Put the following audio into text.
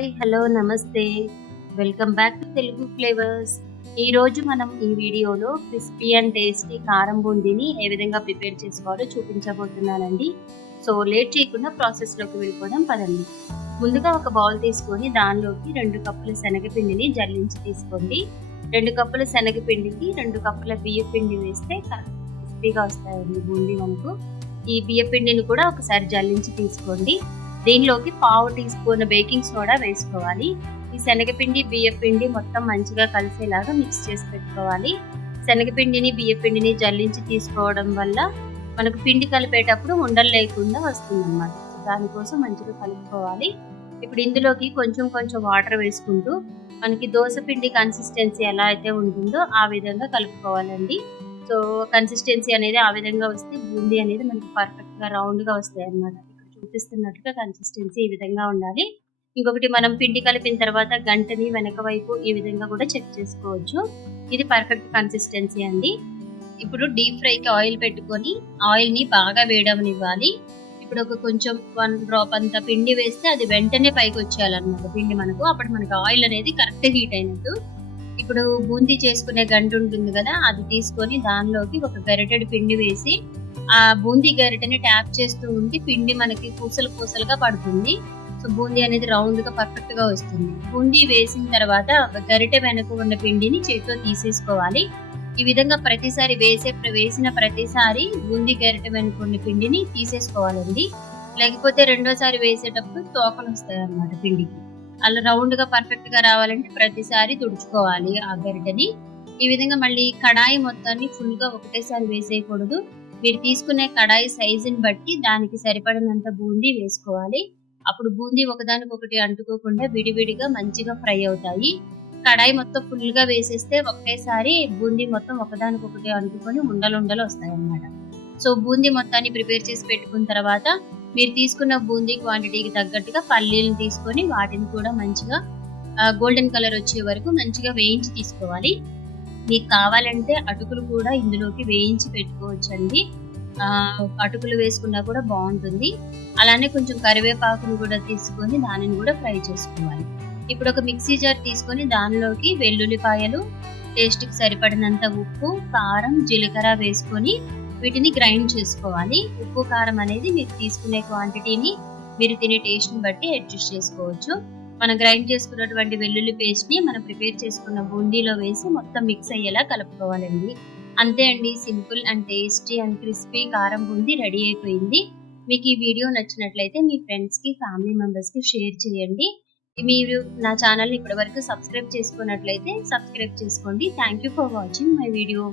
Hi hello నమస్తే. Welcome back to Telugu flavours. ఈరోజు మనం ఈ వీడియోలో క్రిస్పీ అండ్ టేస్టీ కారం బూందీని ఏ విధంగా ప్రిపేర్ చేసుకోవాలో చూపించబోతున్నానండి. సో లేట్ చేయకుండా ప్రాసెస్లోకి వెళ్ళిపోదాం పదండి. ముందుగా ఒక బౌల్ తీసుకొని దానిలోకి 2 కప్పుల శనగపిండిని జల్లించి తీసుకోండి. 2 కప్పుల శనగపిండికి 2 కప్పుల బియ్య పిండి వేస్తే క్రిస్పీగా వస్తాయండి బూందీ మనకు. ఈ బియ్య పిండిని కూడా ఒకసారి జల్లించి తీసుకోండి. దీనిలోకి పావు టీ స్పూన్ బేకింగ్ సోడా వేసుకోవాలి. ఈ శనగపిండి బియ్యపిండి మొత్తం మంచిగా కలిసేలాగా మిక్స్ చేసి పెట్టుకోవాలి. శనగపిండిని బియ్యపిండిని జల్లించి తీసుకోవడం వల్ల మనకు పిండి కలిపేటప్పుడు ఉండలు లేకుండా వస్తుందన్నమాట. దానికోసం మంచిగా కలుపుకోవాలి. ఇప్పుడు ఇందులోకి కొంచెం కొంచెం వాటర్ వేసుకుంటూ మనకి దోశ పిండి కన్సిస్టెన్సీ ఎలా అయితే ఉంటుందో ఆ విధంగా కలుపుకోవాలండి. సో కన్సిస్టెన్సీ అనేది ఆ విధంగా వస్తే బూందీ అనేది మనకి పర్ఫెక్ట్గా రౌండ్గా వస్తాయి అన్నమాట. చూపిస్తున్నట్టుగా కన్సిస్టెన్సీ ఈ విధంగా ఉండాలి. ఇంకొకటి మనం పిండి కలిపిన తర్వాత గంటని వెనక వైపు ఈ విధంగా కూడా చెక్ చేసుకోవచ్చు. ఇది పర్ఫెక్ట్ కన్సిస్టెన్సీ అండి. ఇప్పుడు డీప్ ఫ్రైకి ఆయిల్ పెట్టుకొని ఆయిల్ని బాగా వేడవనివ్వాలి. ఇప్పుడు ఒక కొంచెం 1 డ్రాప్ అంత పిండి వేస్తే అది వెంటనే పైకి వచ్చేయాలన్నమాట పిండి మనకు. అప్పుడు మనకు ఆయిల్ అనేది కరెక్ట్ హీట్ అయినట్టు. ఇప్పుడు బూందీ చేసుకునే గంట ఉంటుంది కదా, అది తీసుకొని దానిలోకి ఒక గరిటెడు పిండి వేసి ఆ బూందీ గరిటెని ట్యాప్ చేస్తూ ఉంటే పిండి మనకి పూసలు పూసలుగా పడుతుంది. సో బూందీ అనేది రౌండ్ గా పర్ఫెక్ట్ గా వస్తుంది. బూందీ వేసిన తర్వాత గరిటె వెనక ఉన్న పిండిని చేతితో తీసేసుకోవాలి. ఈ విధంగా ప్రతిసారి వేసిన ప్రతిసారి బూందీ గరిటె వెనక ఉన్న పిండిని తీసేసుకోవాలండి. లేకపోతే రెండోసారి వేసేటప్పుడు తోకలు వస్తాయి అన్నమాట పిండికి. అలా రౌండ్ గా పర్ఫెక్ట్ గా రావాలంటే ప్రతిసారి తుడుచుకోవాలి ఆ గరిటెని. ఈ విధంగా మళ్ళీ కడాయి మొత్తాన్ని ఫుల్ గా ఒకటేసారి వేసేయకూడదు. మీరు తీసుకునే కడాయి సైజుని బట్టి దానికి సరిపడినంత బూందీ వేసుకోవాలి. అప్పుడు బూందీ ఒకదానికొకటి అంటుకోకుండా విడివిడిగా మంచిగా ఫ్రై అవుతాయి. కడాయి మొత్తం ఫుల్ గా వేసేస్తే ఒకటేసారి బూందీ మొత్తం ఒకదానికొకటి అంటుకొని ఉండలు వస్తాయి అన్నమాట. సో బూందీ మొత్తాన్ని ప్రిపేర్ చేసి పెట్టుకున్న తర్వాత మీరు తీసుకున్న బూందీ క్వాంటిటీకి తగ్గట్టుగా పల్లీలను తీసుకొని వాటిని కూడా మంచిగా గోల్డెన్ కలర్ వచ్చే వరకు మంచిగా వేయించి తీసుకోవాలి. మీకు కావాలంటే అటుకులు కూడా ఇందులోకి వేయించి పెట్టుకోవచ్చండి. అటుకులు వేసుకున్నా కూడా బాగుంటుంది. అలానే కొంచెం కరివేపాకును కూడా తీసుకొని దానిని కూడా ఫ్రై చేసుకోవాలి. ఇప్పుడు ఒక మిక్సీ జార్ తీసుకొని దానిలోకి వెల్లుల్లిపాయలు, టేస్ట్కి సరిపడినంత ఉప్పు, కారం, జీలకర్ర వేసుకొని వీటిని గ్రైండ్ చేసుకోవాలి. ఉప్పు కారం అనేది మీరు తీసుకునే క్వాంటిటీని మీరు తినే టేస్ట్ని బట్టి అడ్జస్ట్ చేసుకోవచ్చు. మనం గ్రైండ్ చేసుకున్నటువంటి వెల్లుల్లి పేస్ట్ని మనం ప్రిపేర్ చేసుకున్న బూందీలో వేసి మొత్తం మిక్స్ అయ్యేలా కలుపుకోవాలండి. అంతే అండి, simple and tasty and crispy కారం బూందీ రెడీ అయిపోయింది. మీకు ఈ వీడియో నచ్చినట్లయితే మీ ఫ్రెండ్స్కి, ఫ్యామిలీ మెంబర్స్కి షేర్ చేయండి. మీరు నా ఛానల్ని ఇప్పటివరకు సబ్స్క్రైబ్ చేసుకున్నట్లయితే సబ్స్క్రైబ్ చేసుకోండి. Thank you for watching my video.